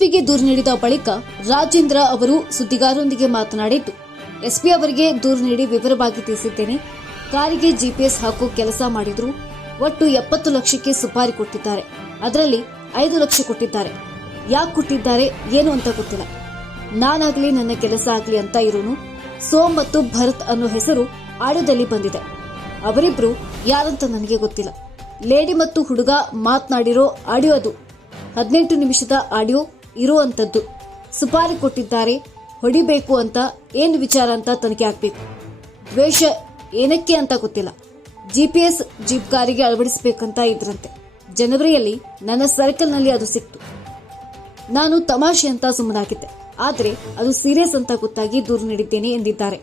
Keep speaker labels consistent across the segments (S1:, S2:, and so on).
S1: ಎಸ್ಪಿಗೆ ದೂರು ನೀಡಿದ ಬಳಿಕ ರಾಜೇಂದ್ರ ಅವರು ಸುದ್ದಿಗಾರರೊಂದಿಗೆ ಮಾತನಾಡಿದ್ದು, ಎಸ್ಪಿ ಅವರಿಗೆ ದೂರು ನೀಡಿ ವಿವರವಾಗಿ ತಿಳಿಸಿದ್ದೇನೆ. ಕಾರಿಗೆ ಜಿಪಿಎಸ್ ಹಾಕೋ ಕೆಲಸ ಮಾಡಿದ್ರು. ಒಟ್ಟು ಎಪ್ಪತ್ತು ಲಕ್ಷಕ್ಕೆ ಸುಪಾರಿ ಕೊಟ್ಟಿದ್ದಾರೆ. ಅದರಲ್ಲಿ ಐದು ಲಕ್ಷ ಕೊಟ್ಟಿದ್ದಾರೆ. ಯಾಕೆ ಕೊಟ್ಟಿದ್ದಾರೆ, ಏನು ಅಂತ ಗೊತ್ತಿಲ್ಲ. ನಾನಾಗ್ಲಿ ನನ್ನ ಕೆಲಸ ಆಗ್ಲಿ ಅಂತ ಇರೋನು. ಸೋಮ್ ಮತ್ತು ಭರತ್ ಅನ್ನೋ ಹೆಸರು ಆಡಿಯೋದಲ್ಲಿ ಬಂದಿದೆ. ಅವರಿಬ್ರು ಯಾರಂತ ನನಗೆ ಗೊತ್ತಿಲ್ಲ. ಲೇಡಿ ಮತ್ತು ಹುಡುಗ ಮಾತನಾಡಿರೋ ಆಡಿಯೋ ಅದು. ಹದಿನೆಂಟು ನಿಮಿಷದ ಆಡಿಯೋ ಇರುವಂತದ್ದು. ಸುಪಾರಿ ಕೊಟ್ಟಿದ್ದಾರೆ. ಹೊಡಿಬೇಕು ಅಂತ ಏನು ವಿಚಾರ ಅಂತ ತನಿಖೆ ಆಗಬೇಕು. ದ್ವೇಷ ಏನಕ್ಕೆ ಅಂತ ಗೊತ್ತಿಲ್ಲ. ಜಿಪಿಎಸ್ ಜೀಪ್ ಕಾರಿಗೆ ಅಳವಡಿಸಬೇಕಂತ ಇದ್ರಂತೆ. ಜನವರಿಯಲ್ಲಿ ನನ್ನ ಸರ್ಕಲ್ನಲ್ಲಿ ಅದು ಸಿಕ್ತು. ನಾನು ತಮಾಷೆ ಅಂತ ಸುಮ್ಮನಾಗಿದ್ದೆ. ಆದರೆ ಅದು ಸೀರಿಯಸ್ ಅಂತ ಗೊತ್ತಾಗಿ ದೂರು ನೀಡಿದ್ದೇನೆ ಎಂದಿದ್ದಾರೆ.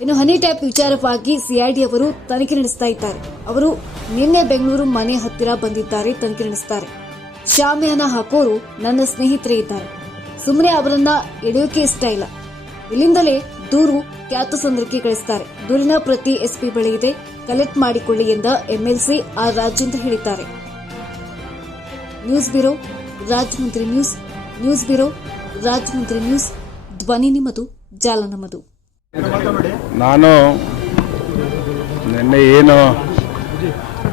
S1: ಇನ್ನು ಹನಿ ಟ್ಯಾಪ್ ವಿಚಾರವಾಗಿ ಸಿಐಡಿ ಅವರು ತನಿಖೆ ನಡೆಸ್ತಾ ಇದ್ದಾರೆ. ಅವರು ನಿನ್ನೆ ಬೆಂಗಳೂರು ಮನೆ ಹತ್ತಿರ ಬಂದಿದ್ದಾರೆ, ತನಿಖೆ ನಡೆಸ್ತಾರೆ. ಶಾಮಿಯಾನ ಹಾಕೋರು ನನ್ನ ಸ್ನೇಹಿತರೇ ಇದ್ದಾರೆ. ಸುಮ್ಮನೆ ಅವರನ್ನ ಎಳೆಯೋಕೆ ಇಷ್ಟ ಇಲ್ಲ. ಇಲ್ಲಿಂದಲೇ ದೂರು ಖ್ಯಾತ ಸಂದ್ರಕ್ಕೆ ಕಳಿಸ್ತಾರೆ. ದೂರಿನ ಪ್ರತಿ ಎಸ್ಪಿ ಬಳಿ ಇದೆ ಕಲೆಕ್ಟ್ ಮಾಡಿಕೊಳ್ಳಿ ಎಂದ ಎಂಎಲ್ಸಿ ಆರ್ ರಾಜೇಂದ್ರ ಹೇಳಿದ್ದಾರೆ. News bureau, Rajamantri news. News bureau, Rajamantri news. ಧ್ವನಿ ನಿಮ್ಮದು, ಜಾಲ ನಮ್ಮದು.
S2: ನಾನು ನಿನ್ನೆ ಏನು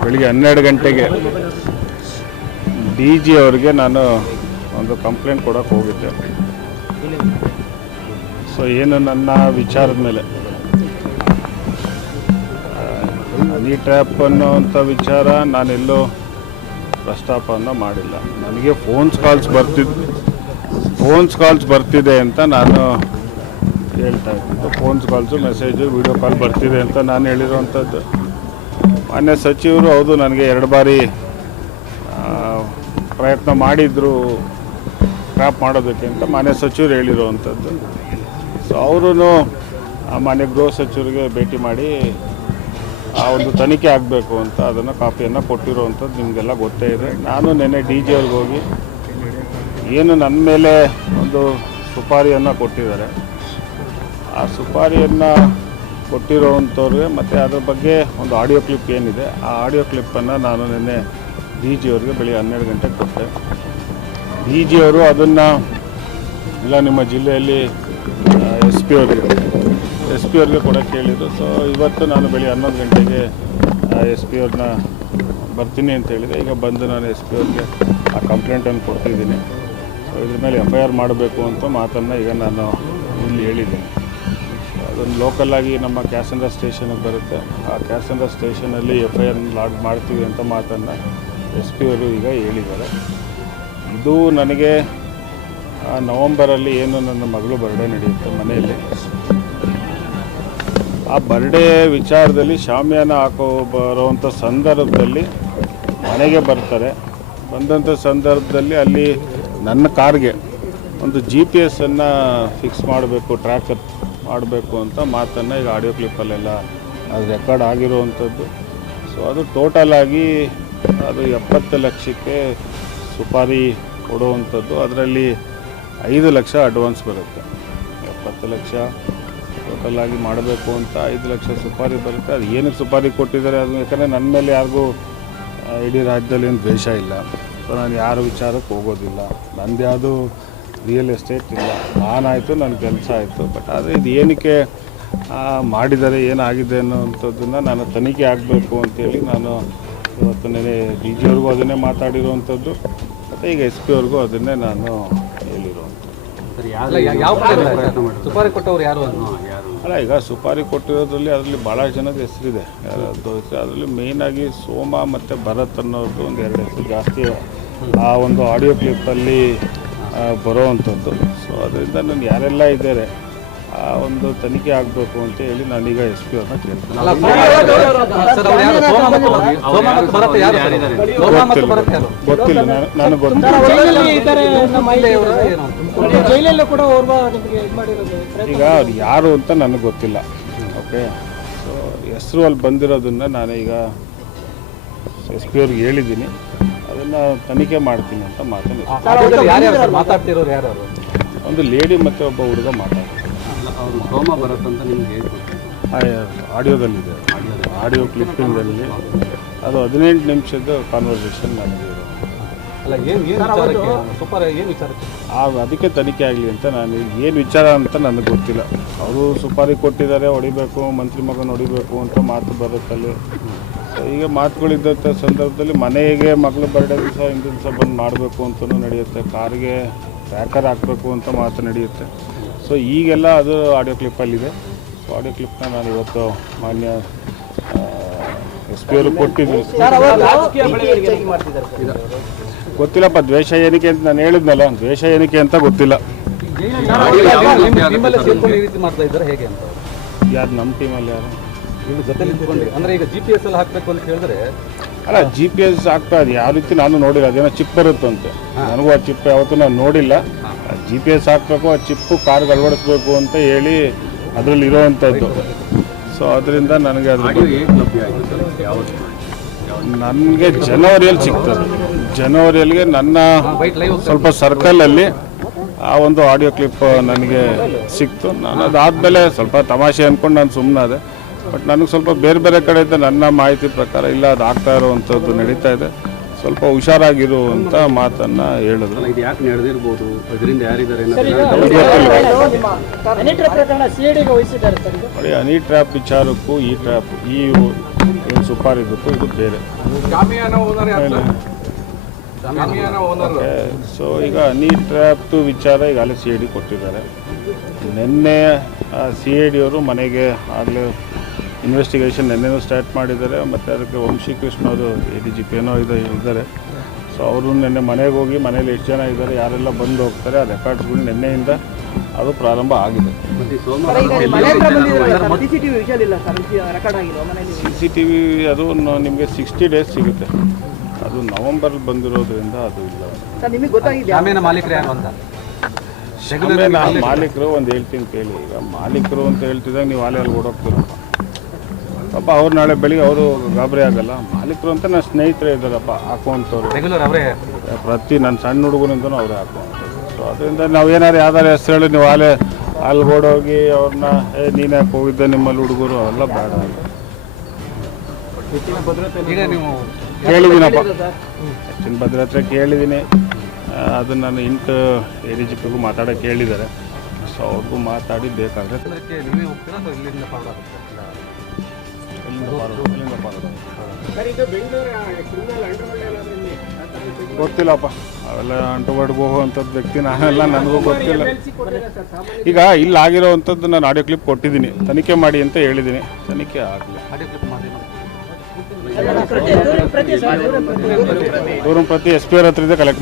S2: ಬೆಳಿಗ್ಗೆ ಹನ್ನೆರಡು ಗಂಟೆಗೆ ಡಿ ಜಿ ಅವರಿಗೆ ನಾನು ಒಂದು ಕಂಪ್ಲೇಂಟ್ ಕೊಡೋಕೆ ಹೋಗಿದ್ದೆ. ಸೊ ಏನು ನನ್ನ ವಿಚಾರದ ಮೇಲೆ? ಹನಿ ಟ್ರ್ಯಾಪ್ ಅನ್ನೋವಂಥ ವಿಚಾರ ನಾನೆಲ್ಲೂ ಪ್ರಸ್ತಾಪವನ್ನು ಮಾಡಿಲ್ಲ. ನನಗೆ ಫೋನ್ಸ್ ಕಾಲ್ಸ್ ಬರ್ತಿದ್, ಫೋನ್ಸ್ ಕಾಲ್ಸ್ ಬರ್ತಿದೆ ಅಂತ ನಾನು ಹೇಳ್ತಾ ಇದ್ದೆ. Phones calls, message, video call ಬರ್ತಿದೆ ಅಂತ ನಾನು ಹೇಳಿರುವಂಥದ್ದು. ಮಾನ್ಯ ಸಚಿವರು, ಹೌದು, ನನಗೆ ಎರಡು ಬಾರಿ ಪ್ರಯತ್ನ ಮಾಡಿದ್ರು ಕ್ರಾಪ್ ಮಾಡೋದಕ್ಕೆ ಅಂತ ಮಾನ್ಯ ಸಚಿವರು ಹೇಳಿರುವಂಥದ್ದು. ಸೊ ಅವರು ಮಾನ್ಯ ಗೃಹ ಸಚಿವರಿಗೆ ಭೇಟಿ ಮಾಡಿ, ಆ ಒಂದು ತನಿಖೆ ಆಗಬೇಕು ಅಂತ ಅದನ್ನು ಕಾಪಿಯನ್ನು ಕೊಟ್ಟಿರುವಂಥದ್ದು ನಿಮಗೆಲ್ಲ ಗೊತ್ತೇ ಇದೆ. ನಾನು ನೆನ್ನೆ ಡಿ ಜಿ ಅವ್ರಿಗೆ ಹೋಗಿ ಏನು ನನ್ನ ಮೇಲೆ ಒಂದು ಸುಪಾರಿಯನ್ನು ಕೊಟ್ಟಿದ್ದಾರೆ. ಆ ಸುಪಾರಿಯನ್ನು ಕೊಟ್ಟಿರೋವಂಥವ್ರಿಗೆ ಮತ್ತು ಅದ್ರ ಬಗ್ಗೆ ಒಂದು ಆಡಿಯೋ ಕ್ಲಿಪ್ ಏನಿದೆ, ಆ ಆಡಿಯೋ ಕ್ಲಿಪ್ಪನ್ನು ನಾನು ನಿನ್ನೆ ಡಿ ಜಿ ಅವ್ರಿಗೆ ಬೆಳಿಗ್ಗೆ ಹನ್ನೆರಡು ಗಂಟೆಗೆ ಕೊಟ್ಟೆ. ಬಿ ಜಿ ಅವರು ಅದನ್ನು, ಇಲ್ಲ, ನಿಮ್ಮ ಜಿಲ್ಲೆಯಲ್ಲಿ ಎಸ್ ಪಿ ಅವ್ರಿಗೆ, ಎಸ್ ಪಿ ಅವ್ರಿಗೆ ಕೊಡೋಕ್ಕೆ ಹೇಳಿದ್ರು ಸೊ ಇವತ್ತು ನಾನು ಬೆಳಿಗ್ಗೆ ಹನ್ನೊಂದು ಗಂಟೆಗೆ ಎಸ್ ಪಿ ಅವ್ರನ್ನ ಬರ್ತೀನಿ ಅಂತ ಹೇಳಿದೆ. ಈಗ ಬಂದು ನಾನು ಎಸ್ ಪಿ ಅವ್ರಿಗೆ ಆ ಕಂಪ್ಲೇಂಟನ್ನು ಕೊಡ್ತಿದ್ದೀನಿ. ಸೊ ಇದ್ರ ಮೇಲೆ ಎಫ್ ಐ ಆರ್ ಮಾಡಬೇಕು ಅಂತ ಮಾತನ್ನು ಈಗ ನಾನು ಇಲ್ಲಿ ಹೇಳಿದ್ದೀನಿ ಅದನ್ನು ಲೋಕಲ್ಲಾಗಿ ನಮ್ಮ ಕ್ಯಾಸಂದ್ರ ಸ್ಟೇಷನಿಗೆ ಬರುತ್ತೆ. ಆ ಕ್ಯಾಸಂದ್ರ ಸ್ಟೇಷನಲ್ಲಿ ಎಫ್ ಐ ಆರ್ ಲಾಗ್ ಮಾಡ್ತೀವಿ ಅಂತ ಮಾತನ್ನು ಎಸ್ ಪಿ ಅವರು ಈಗ ಹೇಳಿದ್ದಾರೆ. ಇದು ನನಗೆ ನವಂಬರಲ್ಲಿ ಏನು ನನ್ನ ಮಗಳು ಬರ್ಡೇ ನಡೆಯುತ್ತೆ ಮನೆಯಲ್ಲಿ. ಆ ಬರ್ಡೇ ವಿಚಾರದಲ್ಲಿ ಶಾಮಿಯಾನ ಹಾಕೋ ಬರುವಂಥ ಸಂದರ್ಭದಲ್ಲಿ ಮನೆಗೆ ಬರ್ತಾರೆ. ಬಂದಂಥ ಸಂದರ್ಭದಲ್ಲಿ ಅಲ್ಲಿ ನನ್ನ ಕಾರ್ಗೆ ಒಂದು ಜಿ ಪಿ ಎಸ್ಸನ್ನು ಫಿಕ್ಸ್ ಮಾಡಬೇಕು ಟ್ರ್ಯಾಕರ್ ಮಾಡಬೇಕು ಅಂತ ಮಾತನ್ನು ಈಗ ಆಡಿಯೋ ಕ್ಲಿಪ್ಪಲ್ಲೆಲ್ಲ ಅದು ರೆಕಾರ್ಡ್ ಆಗಿರುವಂಥದ್ದು ಸೊ ಅದು ಟೋಟಲ್ ಆಗಿ ಅದು ಎಪ್ಪತ್ತು ಲಕ್ಷಕ್ಕೆ ಸುಪಾರಿ ಕೊಡುವಂಥದ್ದು. ಅದರಲ್ಲಿ ಐದು ಲಕ್ಷ ಅಡ್ವಾನ್ಸ್ ಬರುತ್ತೆ. ಎಪ್ಪತ್ತು ಲಕ್ಷ ಟೋಟಲ್ ಆಗಿ ಮಾಡಬೇಕು ಅಂತ ಐದು ಲಕ್ಷ ಸುಪಾರಿ ಬರುತ್ತೆ. ಅದು ಏನಕ್ಕೆ ಸುಪಾರಿ ಕೊಟ್ಟಿದ್ದಾರೆ ಅದು, ಯಾಕಂದರೆ ನನ್ನ ಮೇಲೆ ಯಾರಿಗೂ ಇಡೀ ರಾಜ್ಯದಲ್ಲಿ ಏನು ದ್ವೇಷ ಇಲ್ಲ. ಸೊ ನಾನು ಯಾರ ವಿಚಾರಕ್ಕೆ ಹೋಗೋದಿಲ್ಲ. ನಂದು ಯಾವುದು ರಿಯಲ್ ಎಸ್ಟೇಟ್ ಇಲ್ಲ. ನಾನಾಯಿತು ನನ್ನ ಕೆಲಸ ಆಯಿತು. ಬಟ್ ಆದರೆ ಇದು ಏನಕ್ಕೆ ಮಾಡಿದ್ದಾರೆ, ಏನಾಗಿದೆ ಅನ್ನೋವಂಥದ್ದನ್ನು ನಾನು ತನಿಖೆ ಆಗಬೇಕು ಅಂತೇಳಿ ನಾನು ಇವತ್ತು ನೆನೆ ಡಿ ಜಿ ಅವ್ರಿಗೂ ಅದನ್ನೇ ಮಾತಾಡಿರುವಂಥದ್ದು ಮತ್ತು ಈಗ ಎಸ್ ಪಿ ಅವ್ರಿಗೂ ಅದನ್ನೇ ನಾನು ಹೇಳಿರುವಂಥದ್ದು.
S3: ಅಲ್ಲ? ಸುಪಾರಿ ಕೊಟ್ಟವ್ರು ಯಾರು
S2: ಈಗ ಸುಪಾರಿ ಕೊಟ್ಟಿರೋದ್ರಲ್ಲಿ ಅದರಲ್ಲಿ ಭಾಳ ಜನದ ಹೆಸರಿದೆ. ಯಾರದ್ದು ಹೆಸರು ಅದರಲ್ಲಿ ಮೇಯ್ನಾಗಿ ಸೋಮ ಮತ್ತು ಭರತ್ ಅನ್ನೋದು ಒಂದು ಎರಡು ಹೆಸರು ಜಾಸ್ತಿ ಆ ಒಂದು ಆಡಿಯೋ ಕ್ಲಿಪ್ಪಲ್ಲಿ ಬರೋವಂಥದ್ದು. ಸೊ ಅದರಿಂದ ನಾನು ಯಾರೆಲ್ಲ ಇದ್ದಾರೆ ಆ ಒಂದು ತನಿಖೆ ಆಗಬೇಕು ಅಂತ ಹೇಳಿ ನಾನೀಗ ಎಸ್ ಪಿ ಅವ್ರನ್ನ ಕೇಳ್ತೀನಿ? ಗೊತ್ತಿಲ್ಲ ನಾನು- ಗೊತ್ತಿಲ್ಲ ಈಗ ಅವ್ರು ಯಾರು ಅಂತ ನನಗೆ ಗೊತ್ತಿಲ್ಲ ಓಕೆ ಸೊ ಹೆಸರು ಅಲ್ಲಿ ಬಂದಿರೋದನ್ನ ನಾನು ಈಗ ಎಸ್ ಪಿ ಅವ್ರಿಗೆ ಹೇಳಿದ್ದೀನಿ ಅದನ್ನ ತನಿಖೆ ಮಾಡ್ತೀನಿ ಅಂತ
S3: ಮಾತಾಡ್ತೀನಿ
S2: ಒಂದು ಲೇಡಿ ಮತ್ತೆ ಒಬ್ಬ ಹುಡುಗ ಮಾತಾಡ್ತಾರೆ
S3: ಅವರು ಸೋಮ ಭರತ್ ಅಂತ ನಿಮ್ಗೆ
S2: ಆಡಿಯೋದಲ್ಲಿದೆ. ಆಡಿಯೋ ಕ್ಲಿಪ್ಪಿಂಗಲ್ಲಿ ಅದು ಹದಿನೆಂಟು ನಿಮಿಷದ ಕಾನ್ವರ್ಸೇಷನ್ ಇರೋ
S3: ಅಲ್ಲ ಏನು ಏನ್ ವಿಚಾರಕ್ಕೆ ಸೂಪರ್ ಏನು ವಿಚಾರಕ್ಕೆ
S2: ಆ ಅದಕ್ಕೆ ತನಿಖೆ ಆಗಲಿ ಅಂತ ನಾನು ಏನು ವಿಚಾರ ಅಂತ ನನಗೆ ಗೊತ್ತಿಲ್ಲ. ಅವರು ಸುಪಾರಿ ಕೊಟ್ಟಿದ್ದಾರೆ ಹೊಡಿಬೇಕು ಮಂತ್ರಿ ಮಗನ ಹೊಡಿಬೇಕು ಅಂತ ಮಾತು ಬರುತ್ತಲ್ಲಿ. ಸೊ ಈಗ ಮಾತುಗಳಿದ್ದಂಥ ಸಂದರ್ಭದಲ್ಲಿ ಮನೆಗೆ ಮಗಳು ಬರ್ಡೇ ದಿವಸ ಹಿಂದಿನ ದಿವಸ ಬಂದು ಮಾಡಬೇಕು ಅಂತಲೂ ನಡೆಯುತ್ತೆ. ಕಾರಿಗೆ ಟ್ರ್ಯಾಕರ್ ಹಾಕಬೇಕು ಅಂತ ಮಾತು ನಡೆಯುತ್ತೆ. ಸೊ ಈಗೆಲ್ಲ ಅದು ಆಡಿಯೋ ಕ್ಲಿಪ್ಪಲ್ಲಿದೆ ಸೊ ಆಡಿಯೋ ಕ್ಲಿಪ್ನ ನಾನು ಇವತ್ತು ಮಾನ್ಯ ಎಸ್ ಪಿ ಅವರು ಕೊಟ್ಟಿದ್ದೀನಿ ಗೊತ್ತಿಲ್ಲಪ್ಪ ದ್ವೇಷ ಏನಕ್ಕೆ ಅಂತ ನಾನು ಹೇಳಿದ್ನಲ್ಲ ದ್ವೇಷ ಏನಕ್ಕೆ ಅಂತ ಗೊತ್ತಿಲ್ಲ.
S3: ನಿಮ್ಮಲ್ಲೇ ಸೇರ್ಕೊಂಡು ಈ ರೀತಿ ಮಾಡ್ತಾ ಇದ್ದಾರೆ ಹೇಗೆ ಅಂತ?
S2: ಯಾರು ನಮ್ಮ ಟೀಮಲ್ಲಿ ಯಾರು?
S3: ನಿಮ್ಮ ಜೊತೆ ನಿಂತ್ಕೊಂಡು ಅಂದ್ರೆ ಈಗ ಜಿ ಪಿ ಎಸ್ ಎಲ್ಲ ಹಾಕ್ಬೇಕು ಅಂತ ಹೇಳಿದ್ರೆ
S2: ಅಲ್ಲ ಜಿ ಪಿ ಎಸ್ ಆಗ್ತಾ ಇದೆ ಯಾವ ರೀತಿ ನಾನು ನೋಡಿಲ್ಲ. ಅದೇನೋ ಚಿಪ್ ಬರುತ್ತಂತೆ. ನನಗೂ ಆ ಚಿಪ್ ಯಾವತ್ತೂ ನಾನು ನೋಡಿಲ್ಲ. ಜಿ ಪಿ ಎಸ್ ಹಾಕಬೇಕು ಆ ಚಿಪ್ಪು ಕಾರ್ಗೆ ಅಳವಡಿಸ್ಬೇಕು ಅಂತ ಹೇಳಿ ಅದರಲ್ಲಿ ಇರೋವಂಥದ್ದು ಸೊ ಅದರಿಂದ ನನಗೆ ಅದು ನನಗೆ ಜನವರಿಯಲ್ಲಿ ಸಿಗ್ತದೆ. ಜನವರಿಯಲ್ಲಿಗೆ ನನ್ನ ಸ್ವಲ್ಪ ಸರ್ಕಲಲ್ಲಿ ಆ ಒಂದು ಆಡಿಯೋ ಕ್ಲಿಪ್ ನನಗೆ ಸಿಕ್ತು. ನಾನು ಅದಾದಮೇಲೆ ಸ್ವಲ್ಪ ತಮಾಷೆ ಅಂದ್ಕೊಂಡು ನಾನು ಸುಮ್ಮನಾದೆ ಬಟ್ ನನಗೆ ಸ್ವಲ್ಪ ಬೇರೆ ಬೇರೆ ಕಡೆಯಿಂದ ನನ್ನ ಮಾಹಿತಿ ಪ್ರಕಾರ ಇಲ್ಲ ಅದು ಆಗ್ತಾ ಇರುವಂಥದ್ದು ನಡೀತಾ ಇದೆ. ಸ್ವಲ್ಪ ಹುಷಾರಾಗಿರು ಅಂತ ಮಾತನ್ನ ಹೇಳಿದ್ರು.
S4: ಇದು ಯಾಕೆ ನಡೆದಿರ್ಬೋದು? ಅದರಿಂದ ಯಾರಿದ್ದಾರೆ
S2: ನೋಡಿ ಹನಿ ಟ್ರ್ಯಾಪ್ ವಿಚಾರಕ್ಕೂ ಈ ಟ್ರ್ಯಾಪ್ ಈ ಸುಪಾರಿಗೂ ಇದು ಬೇರೆ. ಸೊ ಈಗ ಅನಿ ಟ್ರ್ಯಾಪ್ದು ವಿಚಾರ ಈಗ ಅಲ್ಲೇ ಸಿ ಐ ಡಿ ಕೊಟ್ಟಿದ್ದಾರೆ. ನಿನ್ನೆ ಸಿ ಐ ಡಿ ಅವರು ಮನೆಗೆ ಆಗಲೇ ಇನ್ವೆಸ್ಟಿಗೇಷನ್ ನಿನ್ನೆನೂ ಸ್ಟಾರ್ಟ್ ಮಾಡಿದ್ದಾರೆ. ಮತ್ತು ಅದಕ್ಕೆ ವಂಶಿ ಕೃಷ್ಣ ಅವರು ಎ ಡಿ ಜಿ ಪಿ ಏನೋ ಇದು ಇದ್ದಾರೆ. ಸೊ ಅವರು ನಿನ್ನೆ ಮನೆಗೆ ಹೋಗಿ ಮನೇಲಿ ಎಷ್ಟು ಜನ ಇದ್ದಾರೆ ಯಾರೆಲ್ಲ ಬಂದು ಹೋಗ್ತಾರೆ ಆ ರೆಕಾರ್ಡ್ಸ್ಗಳು ನಿನ್ನೆಯಿಂದ ಅದು ಪ್ರಾರಂಭ ಆಗಿದೆ. ಸಿ ಸಿ ಟಿ ವಿ ಅದು ನಿಮಗೆ ಸಿಕ್ಸ್ಟಿ ಡೇಸ್ ಸಿಗುತ್ತೆ. ಅದು ನವಂಬರ್ ಬಂದಿರೋದ್ರಿಂದ ಅದು ಇಲ್ಲ.
S3: ಮಾಲೀಕರು
S2: ಒಂದು ಹೇಳ್ತೀನಿ ಕೇಳಿ. ಈಗ ಮಾಲೀಕರು ಅಂತ ಹೇಳ್ತಿದ್ದಾಗ ನೀವು ಆಲೆಯಲ್ಲಿ ಅಲ್ಲಿ ಓಡೋಗ್ತೀರಪ್ಪ ಪಾಪ ಅವ್ರು ನಾಳೆ ಬೆಳಿಗ್ಗೆ ಅವರು ಗಾಬರಿ ಆಗಲ್ಲ. ಮಾಲೀಕರು ಅಂತ ನನ್ನ ಸ್ನೇಹಿತರೆ ಇದ್ದಾರಪ್ಪ ಹಾಕುವಂಥವ್ರು.
S3: ರೆಗ್ಯುಲರ್ ಅವರೇ?
S2: ಪ್ರತಿ ನನ್ನ ಸಣ್ಣ ಹುಡುಗನಿಂದನೂ ಅವರೇ ಹಾಕುವಂಥದ್ದು ಸೊ ಅದರಿಂದ ನಾವು ಏನಾರು ಯಾವ್ದಾರು ಹೆಸರು ಹೇಳಿ ನೀವು ಅಲ್ಲೇ ಅಲ್ಲಿ ಓಡೋಗಿ ಅವ್ರನ್ನ ಏ ನೀನು ಯಾಕೆ ಹೋಗಿದ್ದೆ ನಿಮ್ಮಲ್ಲಿ ಹುಡುಗರು? ಅವೆಲ್ಲ ಬೇಡ.
S3: ಈಗ ನೀವು
S2: ಕೇಳಿದ್ದೀನಪ್ಪ. ಹೆಚ್ಚಿನ ಭದ್ರತೆ ಕೇಳಿದ್ದೀನಿ. ಅದನ್ನು ನಾನು ಇಂಥ ಎ ಡಿ ಜಿ ಪಿಗೂ ಮಾತಾಡೋಕ್ಕೆ ಹೇಳಿದ್ದಾರೆ ಸೊ ಅವ್ರಿಗೂ ಮಾತಾಡಿ ಬೇಕಾದರೆ ಗೊತ್ತಿಲ್ಲಪ್ಪ. ಅವೆಲ್ಲ ಅಂಟುಬಾಡ್ಗೆ ಹೋಗುವಂಥದ್ದು ವ್ಯಕ್ತಿ ನಾನೆಲ್ಲ ನನಗೂ ಗೊತ್ತಿಲ್ಲ. ಈಗ ಇಲ್ಲಿ ಆಗಿರೋವಂಥದ್ದು ನಾನು ಆಡಿಯೋ ಕ್ಲಿಪ್ ಕೊಟ್ಟಿದ್ದೀನಿ. ತನಿಖೆ ಮಾಡಿ ಅಂತ ಹೇಳಿದ್ದೀನಿ. ತನಿಖೆ ಆಗಲಿ. ದೂರ ಪ್ರತಿ ಎಸ್ ಪಿ ಅವ್ರ ಹತ್ರ ಕಲೆಕ್ಟ್ ಮಾಡಿ.